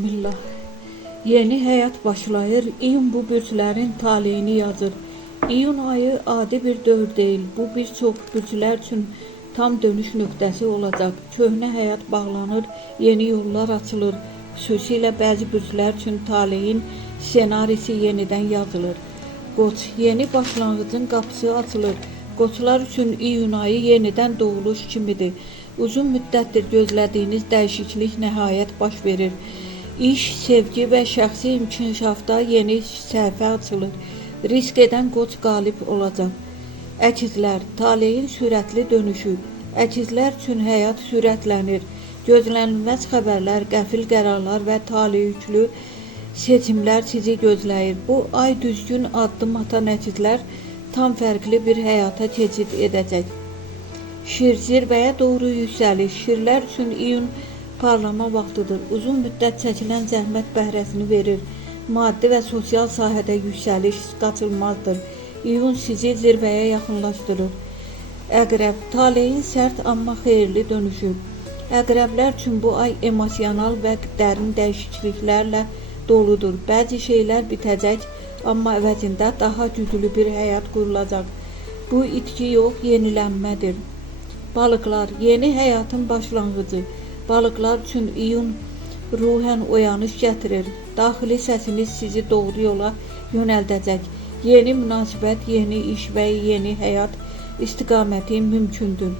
Bismillah. Yeni həyat başlayır. İyun bu bürclərin taleyini yazır. İyun ayı adi bir dövr deyil. Bu bir çox bürclər üçün tam dönüş nöqtəsi olacaq. Köhnə həyat bağlanır, yeni yollar açılır. Xüsusilə bəzi bürclər üçün taleyin ssenarisi yenidən yazılır. Qoç, yeni başlanğıcın qapısı açılır. Qoçlar üçün iyun ayı yenidən doğuluş kimidir. Uzun müddətdir gözlədiyiniz dəyişiklik nəhayət baş verir. İş, sevgi və şəxsi inkişafda yeni səhifə açılır. Risk edən qoç qalib olacaq. Əkizlər, taleyin sürətli dönüşü. Əkizlər üçün həyat sürətlənir. Gözlənilməz xəbərlər, qəfil qərarlar və taleyüklü seçimlər sizi gözləyir. Bu ay düzgün addım atan əkizlər tam fərqli bir həyata keçid edəcək. Şir, zirvəyə doğru yüksəliş. Şirlər üçün iyun parlama vaxtıdır. Uzun müddət çəkilən zəhmət bəhrəsini verir. Maddi və sosial sahədə yüksəliş qaçılmazdır. İyun sizi zirvəyə yaxınlaşdırır. Əqrəb, taleyin sərt amma xeyirli dönüşü. Əqrəblər üçün bu ay emosional və dərin dəyişikliklərlə doludur. Bəzi şeylər bitəcək, amma əvəzində daha güclü bir həyat qurulacaq. Bu itki yox, yenilənmədir. Balıqlar, yeni həyatın başlanğıcı. Balıqlar üçün iyun ruhən oyanış gətirir. Daxili səsiniz sizi doğru yola yönəldəcək. Yeni münasibət, yeni iş və yeni həyat istiqaməti mümkündür.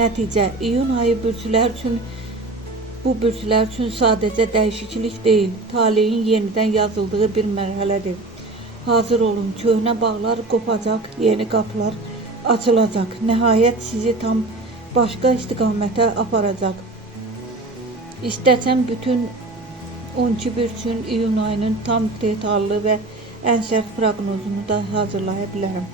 Nəticə, iyun ayı bu bürclər üçün sadəcə dəyişiklik deyil, taleyin yenidən yazıldığı bir mərhələdir. Hazır olun, köhnə bağlar qopacaq, yeni qapılar açılacaq. Nəhayət sizi tam başqa istiqamətə aparacaq. İstəsən bütün 12 bürcün iyun ayının tam detallı və ən sərt proqnozunu da hazırlaya bilərəm.